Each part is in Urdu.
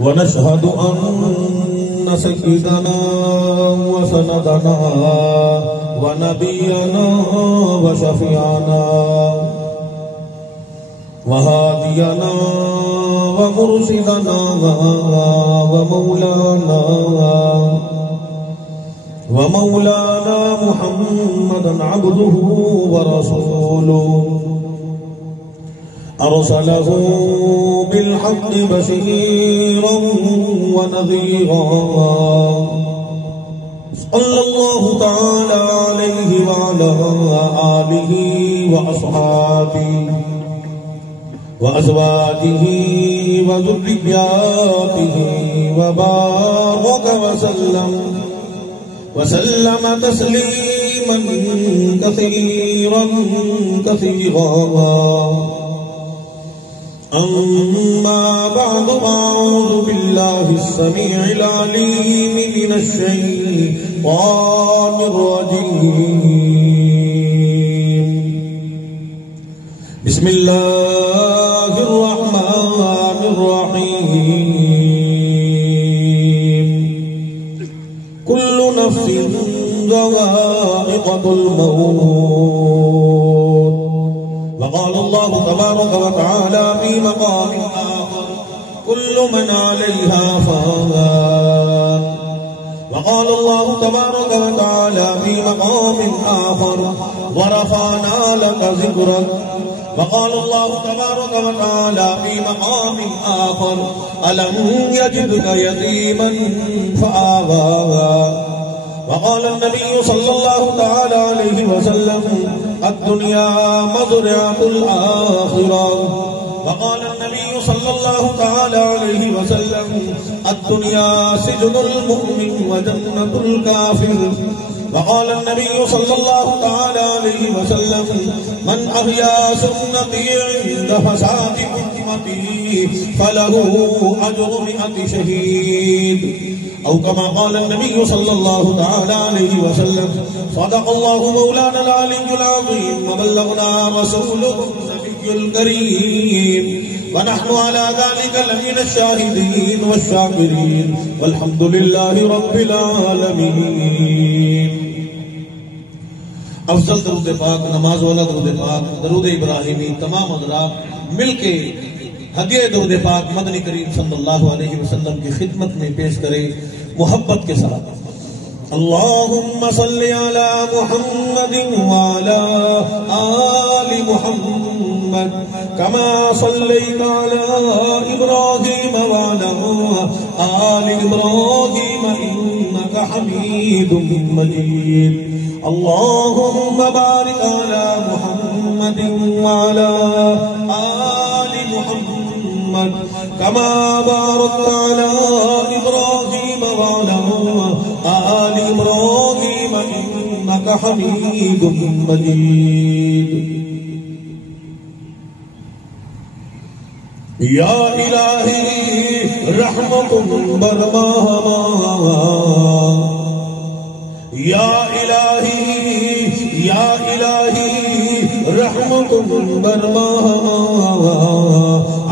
ونشهد أن سيدنا وسندنا ونبينا وشفيعنا وهادينا ومرشدنا ومولانا محمدا عبده ورسوله أرسله بالحق بشيرا ونذيرا صلى الله تعالى عليه وعلى آله وأصحابه وأزواجه وذرياته وبارك وسلم تسليما كثيرا أما بعد أعوذ بالله السميع العليم من الشيطان الرجيم بسم الله الرحمن الرحيم كل نفس ذائقة الموت وقال الله تبارك وتعالى في مقام آخر كل من عليها فان وقال الله تبارك وتعالى في مقام آخر ورفعنا لك ذكرك وقال الله تبارك وتعالى في مقام آخر ألم يجدك يتيما فآوى وقال النبي صلى الله تعالى عليه وسلم الدنيا مزرعة الآخرة وقال النبي صلى الله تعالى عليه وسلم الدنيا سجن المؤمن وجنة الكافر وقال النبي صلى الله تعالى عليه وسلم من أحيا سنتي عند فساد أمتي فله أجر 100 شهيد أو كما قال النبي صلى الله تعالى عليه وسلم صدق الله مولانا العلي العظيم وبلغنا رسوله النبي الكريم ونحن على ذلك لمن الشاهدين والشاكرين والحمد لله رب العالمين. افضل درود پاک، نماز والا درود پاک، درود ابراہیمی تمام حضرات مل کے ہدیہ درود پاک مدنی کریم صلی اللہ علیہ وسلم کی خدمت میں پیش کرے محبت کے ساتھ. اللہم صلی علی محمد وعلی آل محمد کما صلیت علی ابراہیم وعلی آل ابراہیم انکا حمید مجید. اللہم بارک علی محمد وعلی آل محمد كما باركت على إبراهيم وعلى آل إبراهيم إنك حميد مجيد. يا إلهي رحمة برماهما يا إلهي رحمة برماهما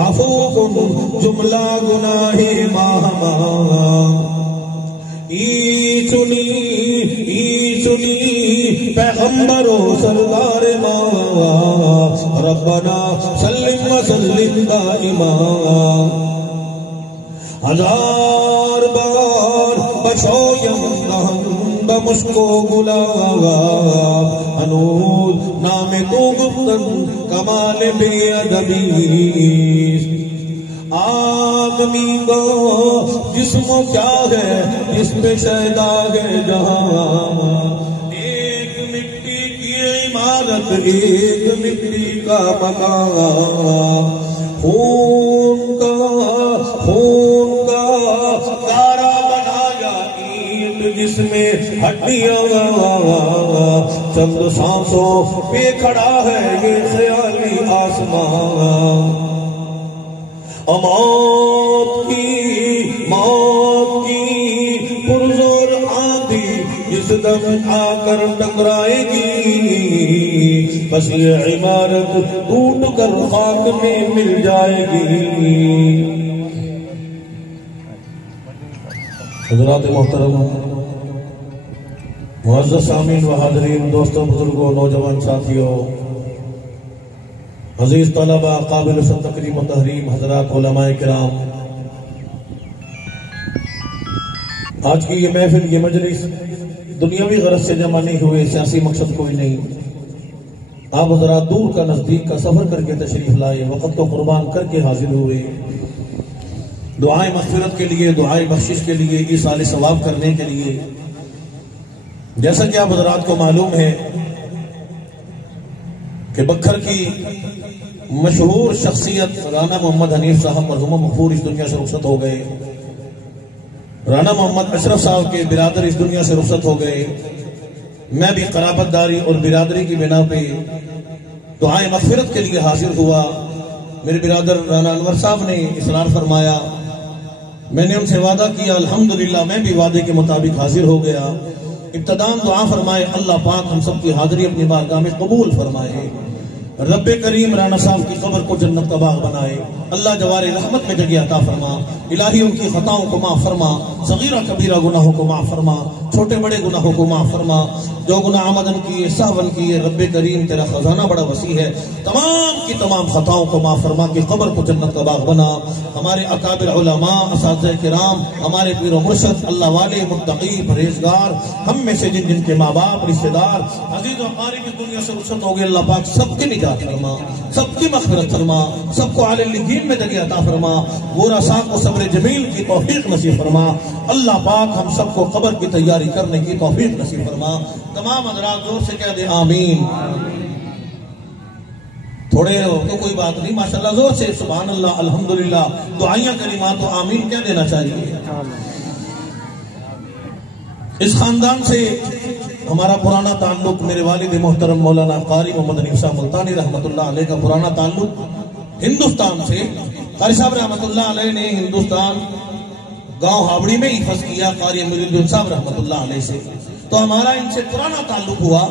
عفوكم جملہ گناہ ماہما. ای چنی پیغمبر و سردار ماں ربنا سلم وسلم دائما. ہزار بار بشویم نہم بمشکو گلاوا انود نام تو گفتن کمال بے ادبی. آدمی کا جسم کیا ہے اس پہ شیدا ہے جہاں. ایک مٹی کی عمارت ایک مٹی کا مکان. خون کا تارا بنایا اینٹ جس میں ہڈیاں. چند سانسوں پہ کھڑا ہے یہ خیالی آسمان. موت کی پرزور آندھی جس دم آ کر ٹکرائے گی، بس یہ عمارت ٹوٹ کر خاک میں مل جائے گی۔ حضرات محترم، معزز سامعین و حاضرین، دوستوں، بزرگوں، نوجوان ساتھیوں، عزیز طلبہ، قابل تکریم و تحریم حضرات، علماء کرام، آج کی یہ محفل، یہ مجلس دنیاوی غرض سے جمع نہیں ہوئے، سیاسی مقصد کوئی نہیں۔ آپ حضرات دور کا نزدیک کا سفر کر کے تشریف لائے، وقت کو قربان کر کے حاضر ہوئے، دعائیں مغفرت کے لیے، دعائیں بخشش کے لیے، ایصال ثواب کرنے کے لیے۔ جیسا کہ آپ حضرات کو معلوم ہے کہ بکھر کی مشہور شخصیت رانا محمد حنیف صاحب مرحوم مغفور اس دنیا سے رخصت ہو گئے، رانا محمد اشرف صاحب کے برادر اس دنیا سے رخصت ہو گئے۔ میں بھی قرابت داری اور برادری کی بنا پہ دعائیں مغفرت کے لیے حاضر ہوا۔ میرے برادر رانا انور صاحب نے اصرار فرمایا، میں نے ان سے وعدہ کیا، الحمدللہ میں بھی وعدے کے مطابق حاضر ہو گیا۔ ابتداءً دعا فرمائے اللہ پاک ہم سب کی حاضری اپنی بارگاہ میں قبول فرمائے، رب کریم رانا صاحب کی قبر کو جنت کا باغ بنائے، اللہ جوار رحمت میں جگہ عطا فرما، الہی ان کی خطاؤں کو معاف فرما، صغیرہ کبیرہ گناہوں کو معاف فرما، چھوٹے بڑے گناہوں کو معاف فرما، جو گناہ آمدن کیے سہون کیے، رب کریم تیرا خزانہ بڑا وسیع ہے، تمام کی تمام خطاؤں کو معاف فرما کہ قبر کو جنت کا باغ بنا۔ ہمارے اکابر علماء، اساتذہ کرام، ہمارے پیر و مرشد، اللہ والے، متقی، پرہیزگار، ہم میں سے جن جن کے ماں باپ، رشتہ دار، عزیز و اقارب اس دنیا سے رخصت ہو گئے، اللہ پاک سب کی نجات فرما، سب کی مغفرت فرما، سب کو عالی الدین میں جگہ عطا فرما، ورثاء کو صبر جمیل کی توفیق نصیب فرما، اللہ پاک ہم سب کو قبر کی تیاری کرنے کی توفیق نصیب فرما۔ تمام حضرات زور سے کہہ دیں آمین۔ تھوڑے ہو تو کوئی بات نہیں، ماشاءاللہ زور سے سبحان اللہ، الحمدللہ، دعائیاں کلمات تو آمین کہہ دینا چاہیے۔ اس خاندان سے ہمارا پرانا تعلق، میرے والد محترم مولانا قاری محمد حنیف صاحب ملتانی رحمۃ اللہ علیہ کا پرانا تعلق ہندوستان سے، قاری صاحب رحمۃ اللہ علیہ نے ہندوستان گاؤں ہابڑی میں حفظ کیا قاری امیر الدین صاحب رحمۃ اللہ علیہ سے، تو ہمارا ان سے پرانا تعلق ہوا۔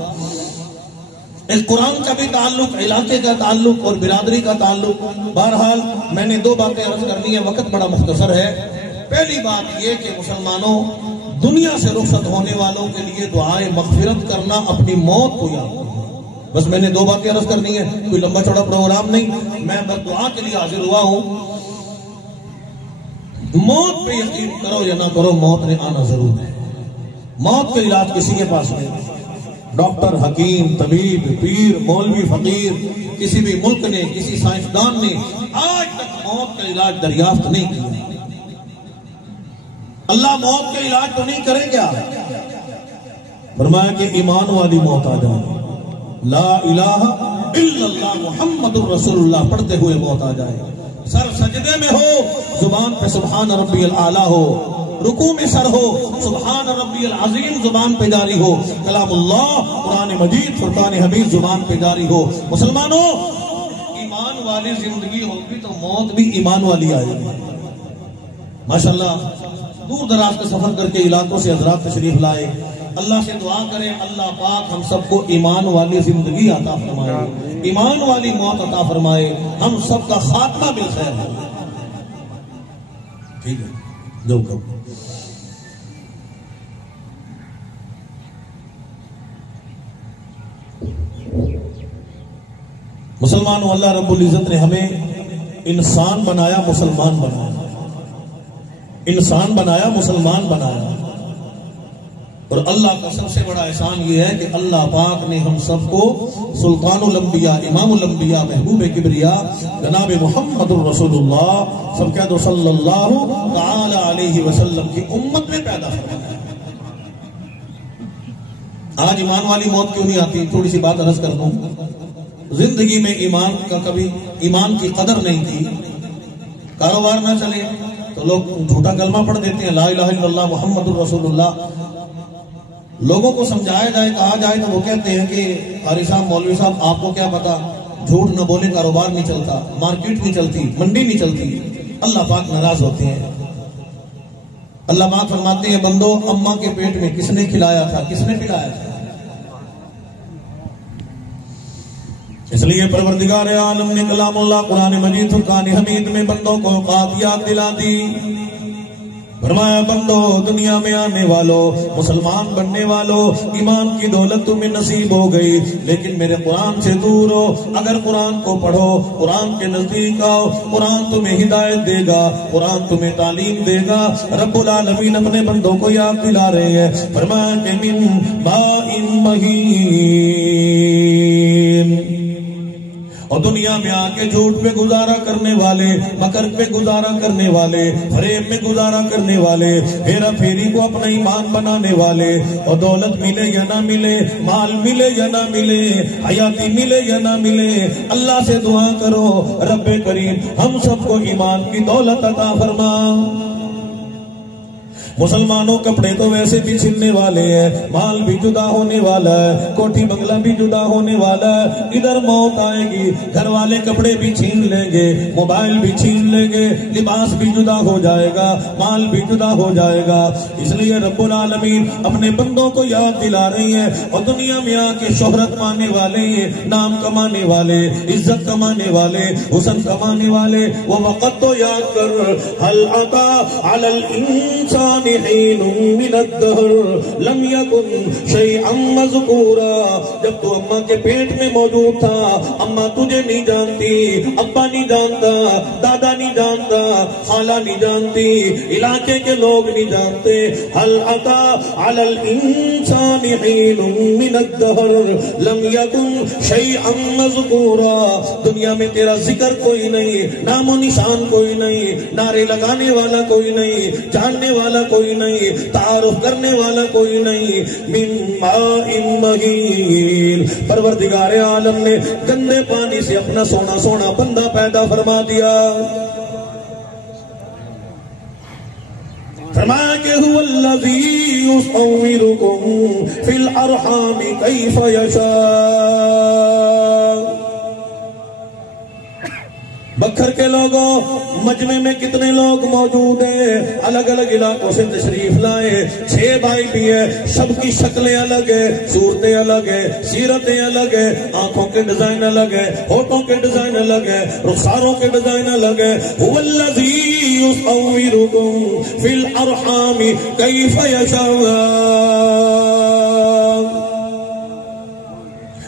اس قرآن کا بھی تعلق، علاقے کا تعلق اور برادری کا تعلق۔ بہرحال میں نے دو باتیں عرض کرنی ہے، وقت بڑا مختصر ہے۔ پہلی بات یہ کہ مسلمانوں، دنیا سے رخصت ہونے والوں کے لیے دعائیں مغفرت کرنا، اپنی موت کو یاد کرنا۔ بس میں نے دو باتیں عرض کرنی ہے، کوئی لمبا چوڑا پروگرام نہیں، میں بس دعا کے لیے حاضر ہوا ہوں۔ موت پہ یقین کرو یا نہ کرو، موت نے آنا ضرور ہے۔ موت کے علاج کسی کے پاس نہیں، ڈاکٹر، حکیم، طبیب، پیر، مولوی، فقیر، کسی بھی ملک نے، کسی سائنسدان نے آج تک موت کا علاج دریافت نہیں کیا۔ اللہ موت کا علاج تو نہیں کرے گا، فرمایا کہ ایمان والی موت آ جائے، لا الہ الا اللہ محمد الرسول اللہ پڑھتے ہوئے موت آ جائے، سر سجدے میں ہو، زبان پہ سبحان ربی العالی ہو، رکوع میں سر ہو، سبحان ربی العظیم زبان پہ جاری ہو، کلام اللہ، قرآن مجید، فرقان حمید زبان پہ جاری ہو۔ مسلمانوں، ایمان والی زندگی ہوگی تو موت بھی ایمان والی آئے گی۔ ماشاءاللہ دور دراز کے سفر کر کے علاقوں سے حضرات تشریف لائے، اللہ سے دعا کریں اللہ پاک ہم سب کو ایمان والی زندگی عطا فرمائے، ایمان والی موت عطا فرمائے، ہم سب کا خاتمہ بالخیر ہو۔ ٹھیک ہے، جو کہو۔ مسلمانوں، اللہ رب العزت نے ہمیں انسان بنایا، مسلمان بنایا، انسان بنایا، مسلمان بنایا، اور اللہ کا سب سے بڑا احسان یہ ہے کہ اللہ پاک نے ہم سب کو سلطان الانبیاء، امام الانبیاء، محبوب کبریا جناب محمد الرسول اللہ، سب کہہ دو صلی اللہ تعالی علیہ وسلم کی امت میں پیدا فرمایا۔ آج ایمان والی موت کیوں نہیں آتی؟ تھوڑی سی بات عرض کر دوں، زندگی میں ایمان کا کبھی ایمان کی قدر نہیں تھی، کاروبار نہ چلے تو لوگ جھوٹا کلمہ پڑھ دیتے ہیں، لا الہ الا اللہ محمد الرسول اللہ، لوگوں کو سمجھایا جائے، کہا جائے تو وہ کہتے ہیں کہ قاری صاحب، مولوی صاحب آپ کو کیا پتا، جھوٹ نہ بولے کاروبار نہیں چلتا، مارکیٹ نہیں چلتی، منڈی نہیں چلتی، اللہ پاک ناراض ہوتے ہیں۔ اللہ پاک فرماتے ہیں بندو اماں کے پیٹ میں کس نے کھلایا تھا، کس نے پلایا تھا؟ اس لیے پروردگار عالم نے کلام اللہ قرآن مجید فرقان حمید میں بندوں کو اوقات دلا دی. فرمایا بندو دنیا میں آنے والوں، مسلمان بننے والوں، ایمان کی دولت تمہیں نصیب ہو گئی لیکن میرے قرآن سے دور ہو. اگر قرآن کو پڑھو، قرآن کے نزدیک آؤ، قرآن تمہیں ہدایت دے گا، قرآن تمہیں تعلیم دے گا. رب العالمین اپنے بندوں کو یاد دلا رہے ہیں. فرمایا کہ من ماء مہین، اور دنیا میں آ کے جھوٹ پہ گزارا کرنے والے، مکر پہ گزارا کرنے والے، فریب میں گزارا کرنے والے، ہیرا پھیری کو اپنا ایمان بنانے والے، اور دولت ملے یا نہ ملے، مال ملے یا نہ ملے، حیاتی ملے یا نہ ملے، اللہ سے دعا کرو رب کریم ہم سب کو ایمان کی دولت عطا فرما. مسلمانوں کپڑے تو ویسے بھی چھننے والے ہیں، مال بھی جدا ہونے والا ہے، کوٹھی بنگلہ بھی جدا ہونے والا ہے. ادھر موت آئے گی، گھر والے کپڑے بھی چھین لیں گے، موبائل بھی چھین لیں گے، لباس بھی جدا ہو جائے گا، مال بھی جدا ہو جائے گا. اس لیے رب العالمین اپنے بندوں کو یاد دلا رہی ہے. اور دنیا میں آ کے شہرت پانے والے، نام کمانے والے، عزت کمانے والے، حسن کمانے والے، وہ وقت تو یاد کر. هل أتى على الإنسان حين من الدهر لم يكن شيئا مذكورا. جب تو اماں کے پیٹ میں موجود تھا، اماں تجھے نہیں جانتی، ابا نہیں جانتا، دادا نہیں جانتا، خالہ نہیں جانتی، علاقے کے لوگ نہیں جانتے. هل أتى على الإنسان حين من الدهر لم يكن شيئا مذكورا. دنیا میں تیرا ذکر کوئی نہیں، نام و نشان کوئی نہیں، نعرے لگانے والا کوئی نہیں، جاننے والا کوئی نہیں، تعارف کرنے والا کوئی نہیں. من ماء مہین، پروردگار عالم نے گندے پانی سے اپنا سونا سونا بندہ پیدا فرما دیا. فرمایا کہ هو الذی یصورکم فی الارحام کیف یشاء. بکھر کے لوگوں، مجمع میں کتنے لوگ موجود ہیں، الگ الگ علاقوں سے تشریف لائے. 6 بھائی بھی ہیں، سب کی شکلیں الگ ہیں، صورتیں الگ ہیں، سیرتیں الگ ہیں، آنکھوں کے ڈیزائن الگ ہیں، ہونٹوں کے ڈیزائن الگ ہیں، رخساروں کے ڈیزائن الگ ہیں. هو الذی یصورکم فی الارحام کیف یشاء.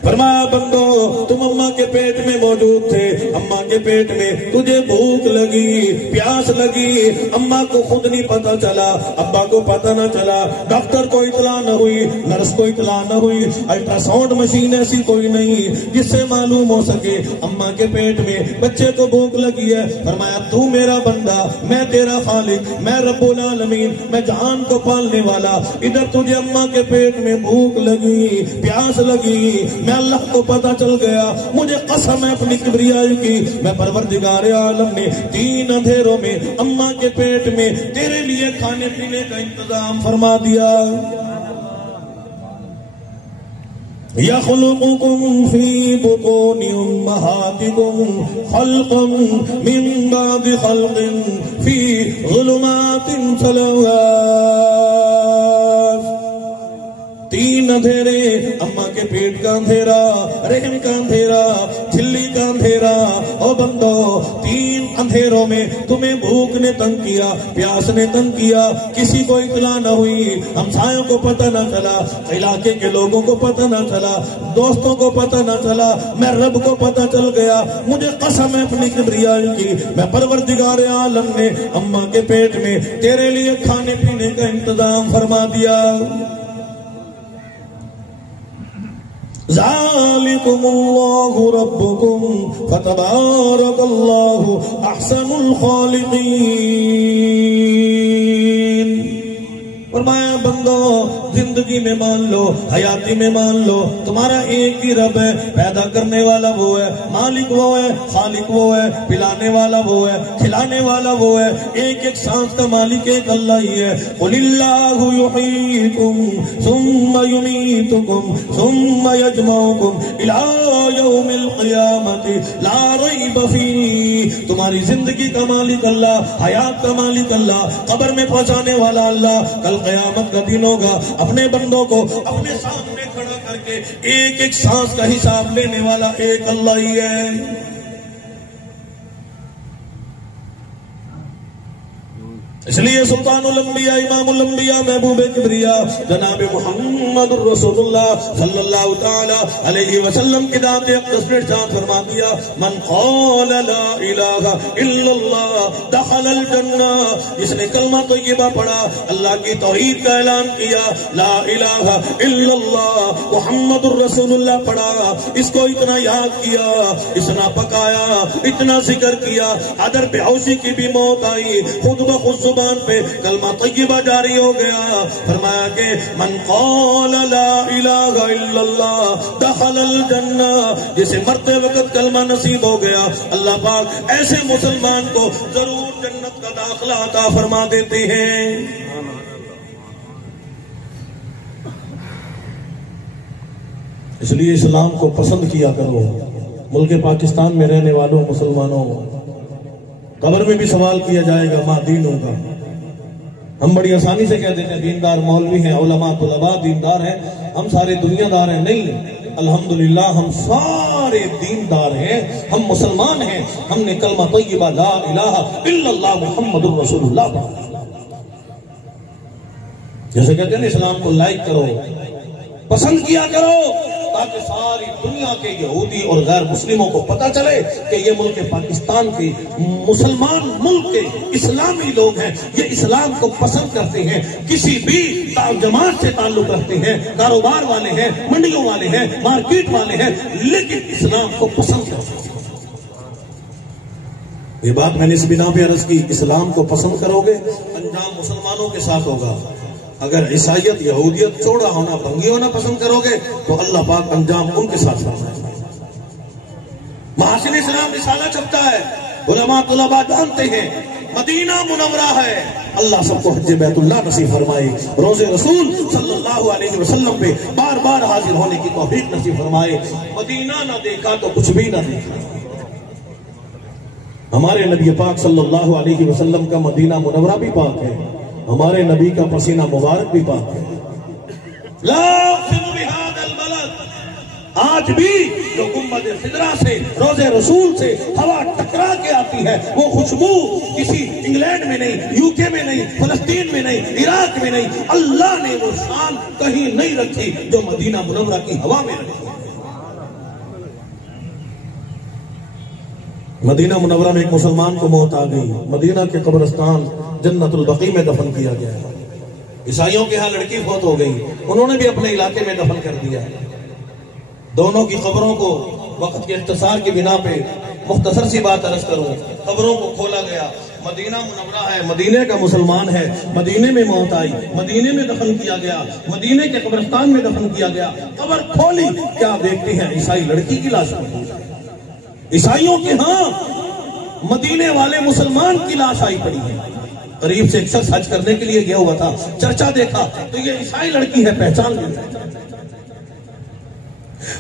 فرمایا بندو تم اماں کے پیٹ میں موجود تھے، اماں کے پیٹ میں تجھے بھوک لگی، پیاس لگی، اماں کو خود نہیں پتا چلا، ابا کو پتا نہ چلا، ڈاکٹر کو اطلاع نہ ہوئی، نرس کو اطلاع نہ ہوئی، الٹرا ساؤنڈ مشین ایسی کوئی نہیں جس سے معلوم ہو سکے اماں کے پیٹ میں بچے کو بھوک لگی ہے. فرمایا تو میرا بندہ، میں تیرا خالق، میں رب العالمین، میں جہان کو پالنے والا. ادھر تجھے اماں کے پیٹ میں بھوک لگی، پیاس لگی، میں اللہ کو پتا چل گیا، مجھے قسم ہے اپنی کبریائی کی، میں پروردگار عالم نے 3 اندھیروں میں اماں کے پیٹ میں تیرے لیے کھانے پینے کا انتظام فرما دیا. يَخْلُقُكُمْ فِي بُطُونِ أُمَّهَاتِكُمْ خَلْقًا مِّن بَعْدِ خَلْقٍ فِي ظُلُمَاتٍ ثَلَاثٍ. 3 اندھیرے، اماں کے پیٹ کا اندھیرا، رحم کا اندھیرا، جھلی کا اندھیرا. او بندو 3 اندھیروں میں تمہیں بھوک نے تنگ کیا، پیاس نے تنگ کیا، کسی کو اطلاع نہ ہوئی، ہمسایوں کو پتہ نہ چلا، علاقے کے لوگوں کو پتہ نہ چلا، دوستوں کو پتہ نہ چلا، میں رب کو پتہ چل گیا. مجھے قسم ہے اپنی کبریائی کی، میں پروردگار عالم نے اماں کے پیٹ میں تیرے لیے کھانے پینے کا انتظام فرما دیا. ذالکم اللہ ربکم فتبارک اللہ احسن الخالقین. فرمایا بندو زندگی میں مان لو، حیاتی میں مان لو، تمہارا ایک ہی رب ہے، پیدا کرنے والا وہ ہے، مالک وہ ہے، خالق وہ ہے، پلانے والا وہ ہے، کھلانے والا وہ ہے، ایک ایک سانس کا مالک ایک اللہ ہی ہے۔ قل اللہ یحییکم ثم یمیتکم ثم یجمعکم الی یوم القیامۃ لا ریب فیہ۔ تمہاری زندگی کا مالک اللہ، حیات کا مالک اللہ، قبر میں پہنچانے والا اللہ، کل قیامت کا دن ہوگا، اپنے بندوں کو اپنے سامنے کھڑا کر کے ایک ایک سانس کا حساب لینے والا ایک اللہ ہی ہے۔ اس لیے سلطان الانبیاء امام الانبیاء محبوب کبریا جناب محمد الرسول اللہ صلی اللہ تعالی علیہ وسلم کی ذات اقدس نے ارشاد فرما دیا، من قال لا الہ الا اللہ دخل الجنہ، جس نے کلمہ طیبہ پڑھا، اللہ کی توحید کا اعلان کیا، لا الہ الا اللہ محمد الرسول اللہ پڑھا، اس کو اتنا یاد کیا، اتنا پکایا، اتنا ذکر کیا، ادر بے ہوشی کی بھی موت آئی، خود بخود زبان پہ کلمہ طیبہ جاری ہو گیا۔ فرمایا کہ من قال لا الہ الا اللہ دخل الجنہ، جسے مرتے وقت کلمہ نصیب ہو گیا، اللہ پاک ایسے مسلمان کو ضرور جنت کا داخلہ عطا فرما دیتے ہیں۔ اس لیے اسلام کو پسند کیا کرو۔ ملک پاکستان میں رہنے والوں مسلمانوں، قبر میں بھی سوال کیا جائے گا ما دینوں کا۔ ہم بڑی آسانی سے کہہ دیتے ہیں دیندار مولوی ہیں، علماء طلباء دیندار ہیں، ہم سارے دنیا دار ہیں۔ نہیں، الحمدللہ ہم سارے دیندار ہیں، ہم مسلمان ہیں، ہم نے کلمہ طیبہ لا الہ الا اللہ محمد الرسول اللہ پڑھا۔ جیسے کہتے ہیں اسلام کو لائک کرو، پسند کیا کرو، تاکہ ساری دنیا کے یہودی اور غیر مسلموں کو پتہ چلے کہ یہ ملک پاکستان کے مسلمان ملک کے اسلامی لوگ ہیں، یہ اسلام کو پسند کرتے ہیں، کسی بھی جماعت سے تعلق رکھتے ہیں، کاروبار والے ہیں، منڈیوں والے ہیں، مارکیٹ والے ہیں، لیکن اسلام کو پسند کرتے ہیں۔ یہ بات میں نے اس بنا پہ عرض کی، اسلام کو پسند کرو گے انجام مسلمانوں کے ساتھ ہوگا۔ اگر عیسائیت، یہودیت، چوڑا ہونا، بھنگی ہونا پسند کرو گے تو اللہ پاک انجام ان کے ساتھ فرمائے گا۔ محاسن اسلام رسالہ چھپتا ہے، علماء طلباء جانتے ہیں، مدینہ منورہ ہے۔ اللہ سب کو حج بیت اللہ نصیب فرمائے، روز رسول صلی اللہ علیہ وسلم پہ بار بار حاضر ہونے کی توفیق نصیب فرمائے۔ مدینہ نہ دیکھا تو کچھ بھی نہ دیکھا۔ ہمارے نبی پاک صلی اللہ علیہ وسلم کا مدینہ منورہ بھی پاک ہے، ہمارے نبی کا پسینہ مبارک بھی پاک ہے۔ لا اقسم بہذا البلد، آج بھی جو گنبد خضرا سے، روز رسول سے ہوا ٹکرا کے آتی ہے، وہ خوشبو کسی انگلینڈ میں نہیں، یو کے میں نہیں، فلسطین میں نہیں، عراق میں نہیں، اللہ نے وہ شان کہیں نہیں رکھی جو مدینہ منورہ کی ہوا میں رکھی۔ مدینہ منورہ میں ایک مسلمان کو موت آ گئی، مدینہ کے قبرستان جنت البقیع میں دفن کیا گیا ہے۔ عیسائیوں کے ہاں لڑکی فوت ہو گئی، انہوں نے بھی اپنے علاقے میں دفن کر دیا۔ دونوں کی قبروں کو وقت کے اختصار کی بنا پہ مختصر سی بات عرض کروں، قبروں کو کھولا گیا، مدینہ منورہ ہے، مدینے کا مسلمان ہے، مدینے میں موت آئی، مدینے میں دفن کیا گیا، مدینے کے قبرستان میں دفن کیا گیا، قبر کھولی، کیا دیکھتے ہیں عیسائی لڑکی کی لاش پڑی۔ عیسائیوں کے ہاں مدینے والے مسلمان کی لاش آئی پڑی ہے۔ قریب سے ایک شخص حج کرنے کے لیے گیا ہوا تھا، چرچا دیکھا تو یہ عیسائی لڑکی ہے، پہچان لی۔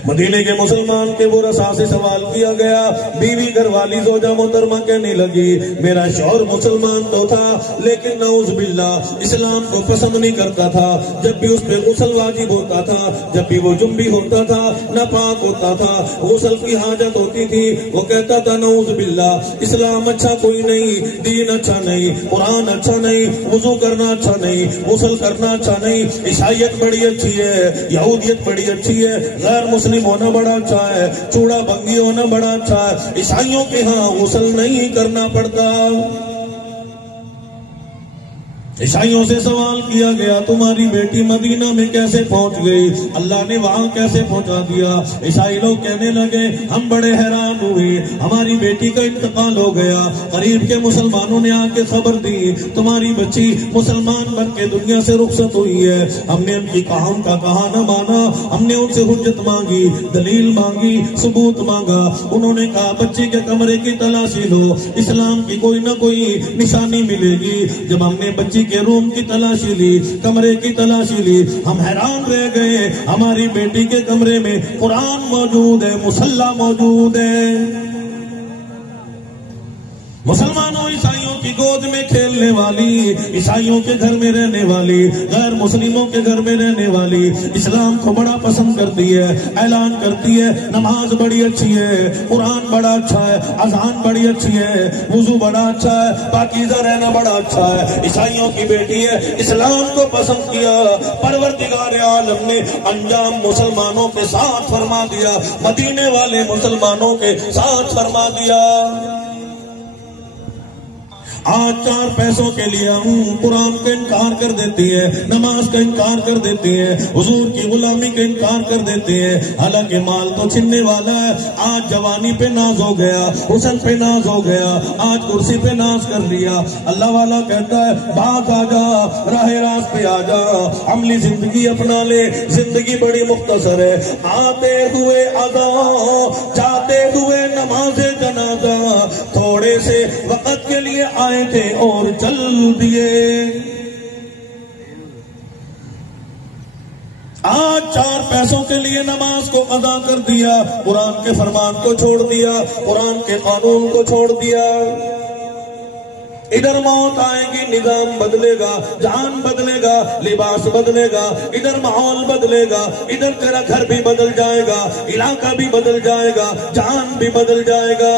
مدینے کے مسلمان کے ورثاء سے سوال کیا گیا، بیوی گھر والی زوجہ محترمہ کہنے لگی میرا شوہر مسلمان تو تھا لیکن نعوذ باللہ اسلام کو پسند نہیں کرتا تھا، جب بھی اس پہ غسل واجب ہوتا تھا، جب بھی وہ جنبی ہوتا تھا، ناپاک ہوتا تھا، غسل کی حاجت ہوتی تھی، وہ کہتا تھا نعوذ باللہ اسلام اچھا کوئی نہیں، دین اچھا نہیں، قرآن اچھا نہیں، وضو کرنا اچھا نہیں، غسل کرنا اچھا نہیں، عیسائیت بڑی اچھی ہے، یہودیت بڑی اچھی ہے، غیر مسلم ہونا بڑا اچھا ہے، چوڑا بنگی ہونا بڑا اچھا ہے، عیسائیوں کے ہاں غسل نہیں کرنا پڑتا۔ عیسائیوں سے سوال کیا گیا تمہاری بیٹی مدینہ میں کیسے پہنچ گئی؟ اللہ نے وہاں کیسے پہنچا دیا؟ عیسائی لوگ کہنے لگے ہم بڑے حیران ہوئے، ہماری بیٹی کا انتقال ہو گیا، قریب کے مسلمانوں نے آ کے خبر دی تمہاری بچی مسلمان بن کے دنیا سے رخصت ہوئی ہے۔ ہم نے ان کی کہان کا کہا نہ مانا، ہم نے ان سے حجت مانگی، دلیل مانگی، ثبوت مانگا۔ انہوں نے کہا بچی کے کمرے کی تلاشی لو، اسلام کی کوئی نہ کوئی نشانی ملے گی۔ جب ہم نے بچی کے روم کی تلاشی لی، کمرے کی تلاشی لی، ہم حیران رہ گئے، ہماری بیٹی کے کمرے میں قرآن موجود ہے، مصلی موجود ہے۔ مسلمانوں عیسائیوں کی گود میں کھیلنے والی، عیسائیوں کے گھر میں رہنے والی، غیر مسلموں کے گھر میں رہنے والی، اسلام کو بڑا پسند کرتی ہے، اعلان کرتی ہے نماز بڑی اچھی ہے، قرآن بڑا اچھا ہے، اذان بڑی اچھی ہے، وضو بڑا اچھا ہے، پاکیزہ رہنا بڑا اچھا ہے۔ عیسائیوں کی بیٹی ہے، اسلام کو پسند کیا، پروردگار عالم نے انجام مسلمانوں کے ساتھ فرما دیا، مدینے والے مسلمانوں کے ساتھ فرما دیا۔ آج چار پیسوں کے لیے ہم قرآن کا انکار کر دیتی ہے، نماز کا انکار کر دیتی ہے، حضور کی غلامی کا انکار کر دیتی ہے، حالانکہ مال تو چھننے والا ہے۔ آج جوانی پہ ناز ہو گیا، حسن پہ ناز ہو گیا، آج کرسی پہ ناز کر لیا۔ اللہ والا کہتا ہے بھاگ آ جا، راہ راست پہ آ جا، عملی زندگی اپنا لے، زندگی بڑی مختصر ہے۔ آتے ہوئے ادا، جاتے ہوئے نماز جنازہ، تھوڑے سے وقت کے لیے آئے تھے اور چل دیے۔ آج چار پیسوں کے لیے نماز کو ادا کر دیا، قرآن کے فرمان کو چھوڑ دیا، قرآن کے قانون کو چھوڑ دیا۔ ادھر موت آئے گی، نظام بدلے گا، جان بدلے گا، لباس بدلے گا، ادھر ماحول بدلے گا، ادھر تیرا گھر بھی بدل جائے گا، علاقہ بھی بدل جائے گا، جان بھی بدل جائے گا۔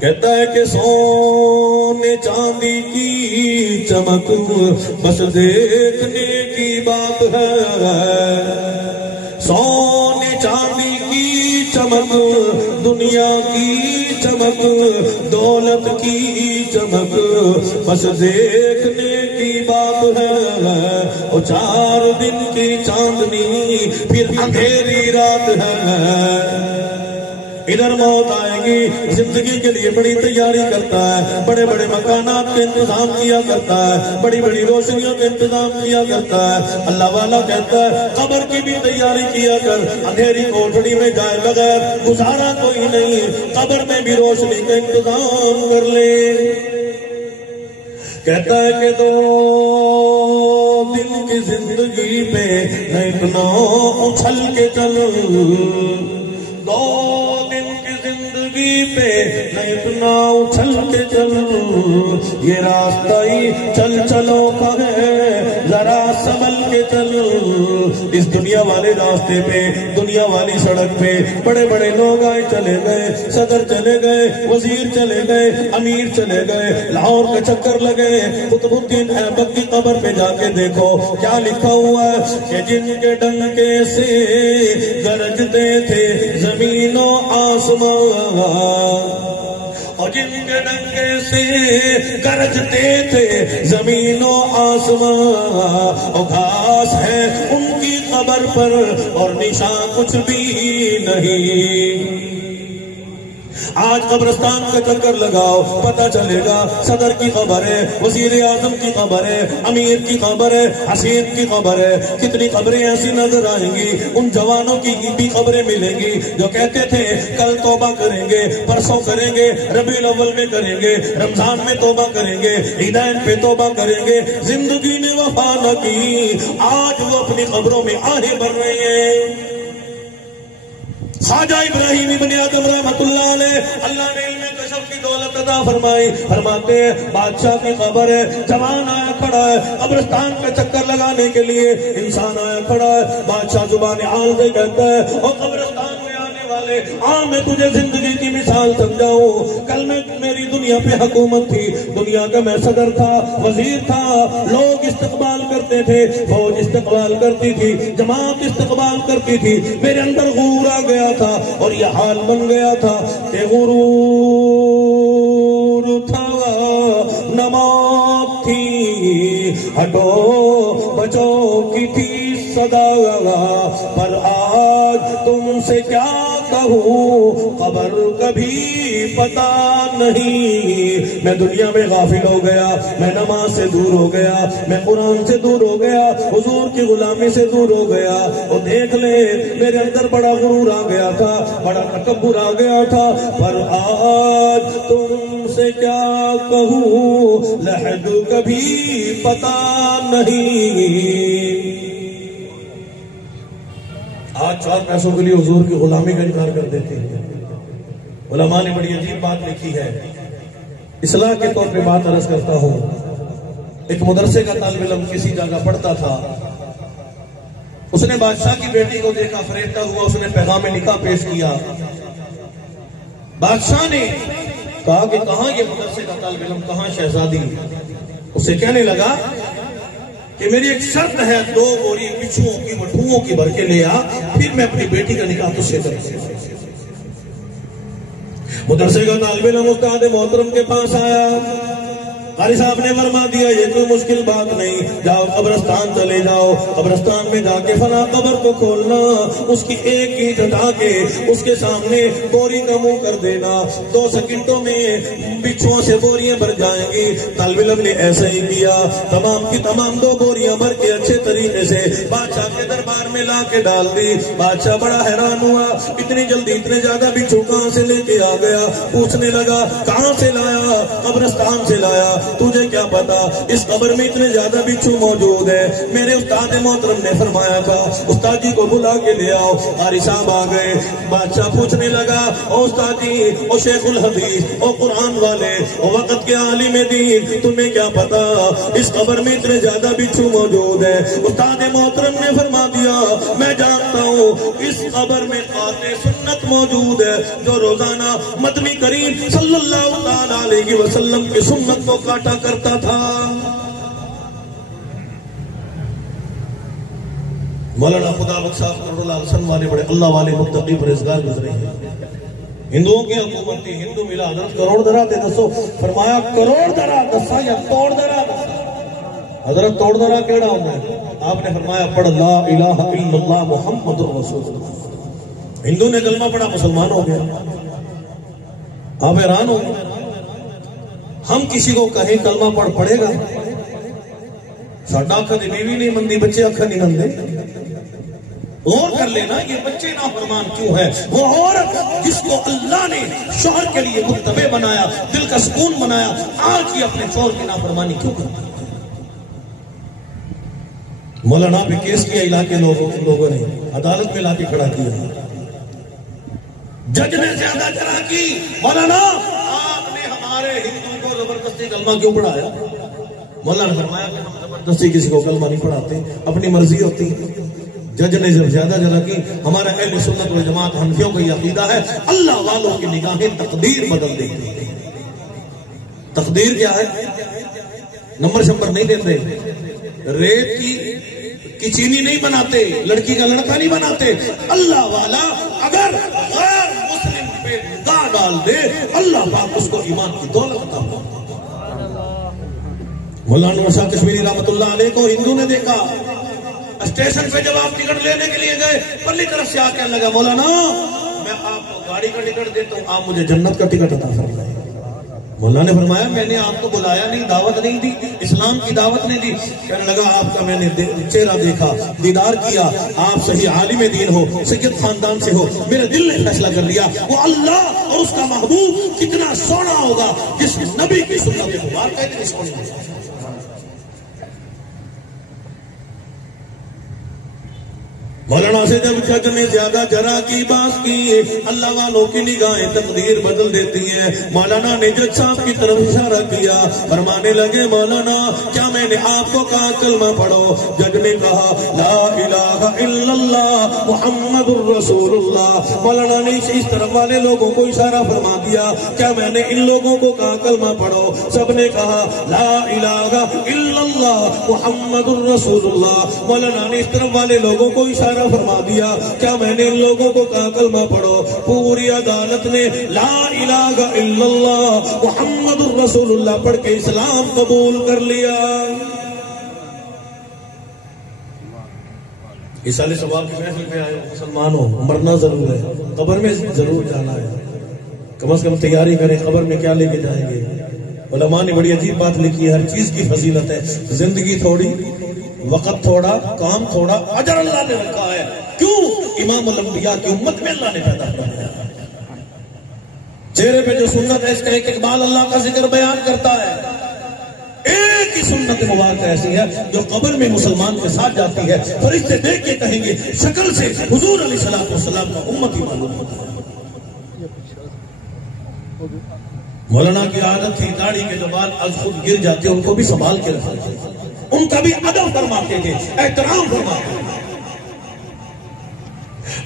کہتا ہے کہ سونے چاندی کی چمک بس دیکھنے کی بات ہے، سونے چاندی کی چمک، دنیا کی چمک، دولت کی چمک بس دیکھنے کی بات ہے، اور 4 دن کی چاندنی پھر اندھیری رات ہے۔ ادھر موت آئے گی، زندگی کے لیے بڑی تیاری کرتا ہے، بڑے بڑے مکانات کے انتظام کیا کرتا ہے، بڑی بڑی روشنیوں کے انتظام کیا کرتا ہے۔ اللہ والا کہتا ہے قبر کی بھی تیاری کیا کر، اندھیری کوٹڑی میں جائے بغیر گزارا کوئی نہیں، قبر میں بھی روشنی کا انتظام کر لے۔ کہتا ہے کہ 2 دن کی زندگی پہ نہ اتنا اچھل کے چل، 2 دن کی زندگی پہ نہ اتنا اچھل کے چل، یہ راستہ ہی چل چلو کا ہے، ذرا سنبھل کے چل۔ اس دنیا والے راستے پہ، دنیا والی سڑک پہ بڑے بڑے لوگ آئے چلے گئے، صدر چلے گئے، وزیر چلے گئے، امیر چلے گئے، لاہور کا چکر لگے۔ قطب الدین ایبک کی قبر پہ جا کے دیکھو کیا لکھا ہوا ہے کہ جن کے ڈنکے سے گرجتے تھے زمین و آسمان، اور جن کے ڈنکے سے گرجتے تھے زمین و آسمان، اور گھاس ہے ان کی قبر پر اور نشان کچھ بھی نہیں۔ آج قبرستان کا چکر لگاؤ، پتہ چلے گا صدر کی قبر ہے، وزیر اعظم کی قبر ہے، امیر کی قبر ہے، حسین کی قبر ہے۔ کتنی قبریں ایسی نظر آئیں گی، ان جوانوں کی بھی قبریں ملیں گی جو کہتے تھے کل توبہ کریں گے، پرسوں کریں گے، ربیع الاول میں کریں گے، رمضان میں توبہ کریں گے، عیدین پہ توبہ کریں گے۔ زندگی نے وفا نہ کی، آج وہ اپنی قبروں میں آہیں بھر رہے ہیں۔ خواجہ ابراہیم ابن آدم رحمۃ اللہ علیہ، اللہ نے علم کشف کی دولت عطا فرمائی، فرماتے ہیں بادشاہ کی قبر ہے، جوان آیا کھڑا ہے قبرستان کا چکر لگانے کے لیے، انسان آیا کھڑا ہے، بادشاہ زبان حال سے کہتا ہے اور قبرستان میں آنے والے میں تجھے زندگی کی مثال سمجھاؤں، کل میں میری دنیا پہ حکومت تھی، دنیا کا میں صدر تھا، وزیر تھا، لوگ استقبال کرتے تھے، فوج استقبال کرتی تھی، جماعت استقبال کرتی تھی، میرے اندر غرور آ گیا تھا اور یہ حال بن گیا تھا کہ غرور تھا نماز ہٹو بچو کی تھی صدا، پر آج تم سے کیا کہوں قبر کبھی پتا نہیں۔ میں دنیا میں غافل ہو گیا، میں نماز سے دور ہو گیا، میں قرآن سے دور ہو گیا، حضور کی غلامی سے دور ہو گیا۔ اور دیکھ لے میرے اندر بڑا غرور آ گیا تھا، بڑا تکبر آ گیا تھا، پر آج تم سے کیا کہوں لحد کبھی پتا نہیں۔ آج 4 پیسوں کے لیے حضور کی غلامی کا انکار کر دیتے ہیں۔ علماء نے بڑی عجیب بات لکھی ہے، اصلاح کے طور پہ بات عرض کرتا ہوں۔ ایک مدرسے کا طالب علم کسی جگہ پڑھتا تھا، اس نے بادشاہ کی بیٹی کو دیکھا فریبتا ہوا، اس نے پیغام نکاح پیش کیا۔ بادشاہ نے کہا کہ کہاں یہ مدرسے کا طالب علم، کہاں شہزادی؟ اسے کہنے لگا کہ میری ایک شرط ہے، 2 بوری بچھوؤں کی مٹھوؤں کی بھر کے لے آ، پھر میں اپنی بیٹی کا نکاح تجھ سے کروں۔ مدرسے کا طالب علم استاد محترم کے پاس آیا، قاری صاحب نے فرما دیا یہ کوئی مشکل بات نہیں، جاؤ قبرستان چلے جاؤ، قبرستان میں جا کے فلاں قبر کو کھولنا، اس کی ایک اینٹ اٹھا کے اس کے سامنے بوری کا منہ کر دینا، 2 سیکنڈوں میں بچھوؤں سے بوریاں بھر جائیں گی۔ طالب علم نے ایسا ہی کیا، تمام کی تمام 2 بوریاں بھر کے اچھے طریقے سے بادشاہ کے دربار میں لا کے ڈال دی۔ بادشاہ بڑا حیران ہوا، اتنی جلدی اتنے زیادہ بچھو کہاں سے لے کے آ گیا؟ پوچھنے لگا کہاں سے لایا؟ قبرستان سے لایا۔ تجھے کیا پتا اس قبر میں اتنے زیادہ بچھو موجود ہے؟ میرے استاد محترم نے فرمایا تھا استاد جی کو بلا کے لے آؤ۔ قاری صاحب آ گئے، بادشاہ پوچھنے لگا او استاد جی، او شیخ الحدیث، او قرآن والے، او وقت کے عالم دین، تمہیں کیا پتا اس قبر میں اتنے زیادہ بچھو موجود ہے؟ استاد محترم نے فرما دیا میں جانتا ہوں اس قبر میں قاطع سنت موجود ہے، جو روزانہ مدنی کریم صلی اللہ علیہ وسلم کی سنت کو کاٹا کرتا تھا۔ مولانا خدا بخش صاحب قرر اللہ حسن والے بڑے اللہ والے متقی پرہیزگار گزرے ہیں۔ ہندوؤں کی حکومت تھی، ہندو ملا حضرت کروڑ درا تے دسو، فرمایا کروڑ درا دسا یا توڑ درا دسا؟ حضرت توڑ درا کیڑا ہوتا ہے؟ آپ نے فرمایا پڑھ لا الہ الا اللہ محمد رسول اللہ۔ ہندو نے کلمہ پڑھا، مسلمان ہو گیا۔ آپ حیران ہو، ہم کسی کو کہیں کلمہ پڑھ پڑے گا؟ ساڈا اکھا دی بیوی نہیں مندی، بچے اکھا نہیں مندے۔ غور کر لینا یہ بچے نافرمان کیوں ہے؟ وہ عورت جس کو اللہ نے شوہر کے لیے متبع بنایا، دل کا سکون بنایا، آج یہ اپنے شوہر کی نافرمانی کیوں کرتی؟ مولانا پہ کیس کیا علاقے لوگوں نے، عدالت میں لا کے کھڑا کیا، جج نے زیادہ جرح کی، مولانا آپ نے ہمارے ہندو کو زبردستی کلمہ کیوں پڑھایا؟ مولانا نے فرمایا کہ ہم زبردستی کسی کو کلمہ نہیں پڑھاتے، اپنی مرضی ہوتی۔ جج نے جب زیادہ جرح کی، ہمارا اہل سنت والجماعت حنفیوں کا یہ عقیدہ ہے اللہ والوں کی نگاہیں تقدیر بدل دیتی ہیں۔ تقدیر کیا ہے؟ نمبر شمبر نہیں دیتے، ریت کی چینی نہیں بناتے، لڑکی کا لڑکا نہیں بناتے۔ اللہ والا اگر غیر مسلم پہ نگاہ ڈال دے، اللہ پاک اس کو ایمان کی دولت عطا فرماتا۔ مولانا شاہ کشمیری رحمت اللہ علیہ کو ہندو نے دیکھا، اسٹیشن پہ جب آپ ٹکٹ لینے کے لیے گئے، پرلی طرف سے آ کے لگا مولانا میں آپ کو گاڑی کا ٹکٹ دیتا ہوں، آپ مجھے جنت کا ٹکٹ عطا فرمائیں۔ مولانا نے فرمایا میں نے آپ کو بلایا نہیں، دعوت نہیں دی، اسلام کی دعوت نہیں دی۔ کہنے لگا آپ کا میں نے چہرہ دیکھا، دیدار کیا، آپ صحیح عالم دین ہو، سید خاندان سے ہو، میرے دل نے فیصلہ کر لیا وہ اللہ اور اس کا محبوب کتنا سونا ہوگا جس نبی کی سنت مبارکہ اتنی سونی ہے۔ مولانا سے جب جج نے زیادہ جرح کی بات کی، اللہ والوں کی نگاہیں تقدیر بدل دیتی ہیں۔ مولانا نے جج صاحب کی طرف اشارہ کیا، فرمانے لگے مولانا کیا میں نے آپ کو کہا کلمہ پڑھو؟ جج نے کہا لا الہ الا اللہ محمد الرسول اللہ۔ مولانا نے اس طرف والے لوگوں کو اشارہ فرما دیا، کیا میں نے ان لوگوں کو کہا کلمہ پڑھو؟ سب نے کہا لا الہ الا اللہ محمد الرسول اللہ۔ مولانا نے اس طرف والے لوگوں کو اشارہ فرما دیا، کیا میں نے ان لوگوں کو کہا کلمہ پڑھو؟ پوری عدالت نے لا الہ الا اللہ محمد الرسول اللہ پڑھ کے اسلام قبول کر لیا۔ اس سال ثواب کی محفل میں آئے مسلمانوں، مرنا ضرور ہے، قبر میں ضرور جانا ہے، کم از کم تیاری کریں قبر میں کیا لے کے جائیں گے۔ علماء نے بڑی عجیب بات لکھی ہے، ہر چیز کی فضیلت ہے، زندگی تھوڑی، وقت تھوڑا، کام تھوڑا، اجر اللہ نے رکھا ہے۔ کیوں؟ امام الانبیاء کی امت میں اللہ نے پیدا کیا ہے۔ چہرے پہ جو سنت ہے اس کا ایک اقبال اللہ کا ذکر بیان کرتا ہے۔ ایک ہی سنت مبارک ایسی ہے جو قبر میں مسلمان کے ساتھ جاتی ہے، فرشتے دیکھ کے کہیں گے شکل سے حضور علیہ السلام کا امتی معلوم ہوتا ہے۔ مولانا کی عادت تھی داڑھی کے جو بال از خود گر جاتے ان کو بھی سنبھال کے رکھا تھا، ان کا بھی ادب فرماتے تھے، احترام فرماتے تھے۔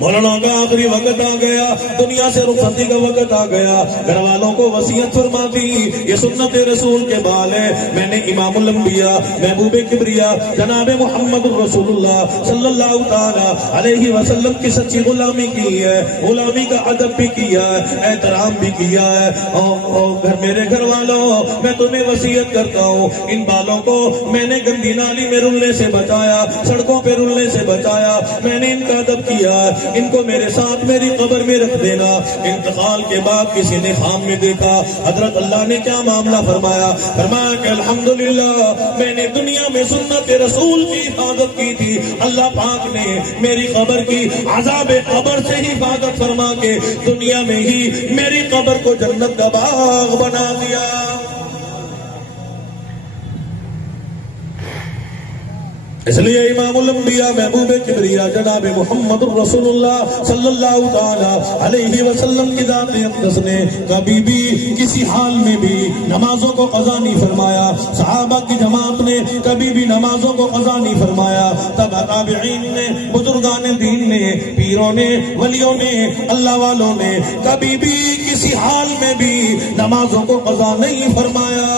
مولانا کا آخری وقت آ گیا، دنیا سے رخصتی کا وقت آ گیا، گھر والوں کو وصیت فرما دی، یہ سنت رسول کے بال ہے، میں نے امام الانبیاء محبوب کبریا جناب محمد رسول اللہ صلی اللہ تعالی علیہ وسلم کی سچی غلامی کی ہے، غلامی کا ادب بھی کیا ہے، احترام بھی کیا ہے۔ اور میرے گھر والوں، میں تمہیں وصیت کرتا ہوں، ان بالوں کو میں نے گندی نالی میں رلنے سے بچایا، سڑکوں پہ رلنے سے بچایا، میں نے ان کا ادب کیا ہے، ان کو میرے ساتھ میری قبر میں رکھ دینا۔ انتقال کے بعد کسی نے خواب میں دیکھا، حضرت اللہ نے کیا معاملہ فرمایا؟ فرمایا کہ الحمدللہ میں نے دنیا میں سنت رسول کی حفاظت کی تھی، اللہ پاک نے میری قبر کی عذاب قبر سے ہی حفاظت فرما کے دنیا میں ہی میری قبر کو جنت کا باغ بنا دیا۔ اس لیے امام الانبیاء محبوب کبریا جناب محمد رسول اللہ صلی اللہ تعالی علیہ وسلم کی ذات اقدس نے کبھی بھی کسی حال میں بھی نمازوں کو قضا نہیں فرمایا، صحابہ کی جماعت نے کبھی بھی نمازوں کو قضا نہیں فرمایا، تب تابعین نے، بزرگان دین نے، پیروں نے، ولیوں نے، اللہ والوں نے کبھی بھی کسی حال میں بھی نمازوں کو قضا نہیں فرمایا۔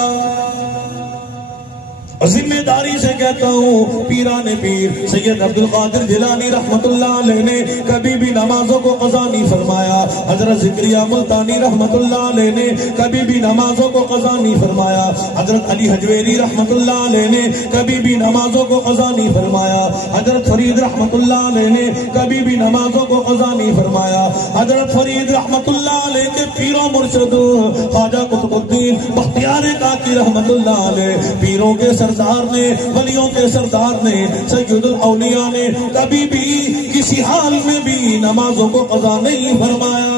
ذمہ داری سے کہتا ہوں، پیران پیر سید عبد القادر جیلانی رحمت اللہ علیہ نے کبھی بھی نمازوں کو قضا نہیں فرمایا، حضرت ذکریہ ملتانی رحمت اللہ علیہ نے کبھی بھی نمازوں کو قضا نہیں فرمایا، حضرت علی حجویری رحمت اللہ علیہ نے کبھی بھی نمازوں کو قضا نہیں فرمایا، حضرت فرید رحمت اللہ علیہ نے کبھی بھی نمازوں کو قضا نہیں فرمایا، حضرت فرید رحمت اللہ علیہ کے پیروں مرشد خواجہ قطب الدین بختیار کاکی رحمت اللہ علیہ، پیروں کے سردار نے، ولیوں کے سردار نے، سید الاولیاء نے کبھی بھی کسی حال میں بھی نمازوں کو قضا نہیں فرمایا۔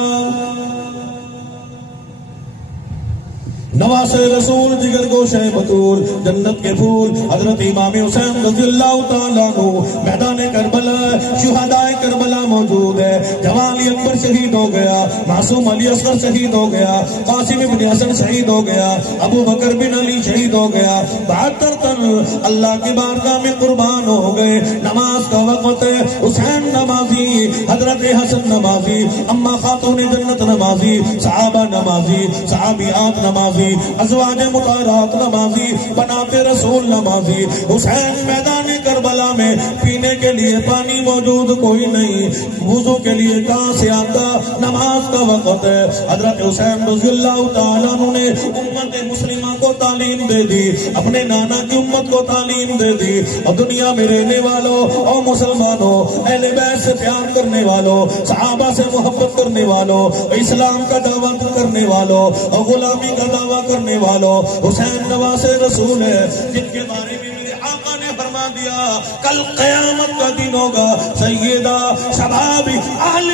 نواز رسول جگر گوشہ بطور جنت کے پھول حضرت امام حسین رضی اللہ تعالیٰ عنہ میدان کربلا شہداء کربلا موجود ہے، جوان علی اکبر شہید ہو گیا، معصوم علی اصغر شہید ہو گیا، قاسم ابن حسن شہید ہو گیا، ابو بکر بن علی شہید ہو گیا، 72 تن اللہ کی بارگاہ میں قربان ہو گئے۔ نماز کا وقت ہے، حسین نمازی، حضرت حسن نمازی، اما خاتون جنت نمازی، صحابہ نمازی، صحابیات نمازی، ازواج مطہرات نمازی، بنات رسول نمازی۔ حسین میدان کربلا میں پینے کے لیے پانی موجود کوئی نہیں، وضو کے لیے کہاں سے آتا؟ نماز کا وقت ہے۔ حضرت حسین رضی اللہ تعالیٰ عنہ نے امت مسلمہ کو تعلیم دے دی، اپنے نانا کی امت کو تعلیم دے دی، اور دنیا میں رہنے والوں اور مسلمانوں، اہل بیت سے پیار کرنے والوں، صحابہ سے محبت کرنے والوں، اسلام کا دعوت کرنے والوں اور غلامی کا دعوت کرنے والوں، حسین نواز رسول ہے، جن کے بارے میں میرے آقا نے فرما دیا کل قیامت کا دن ہوگا، سیدہ شباب اہل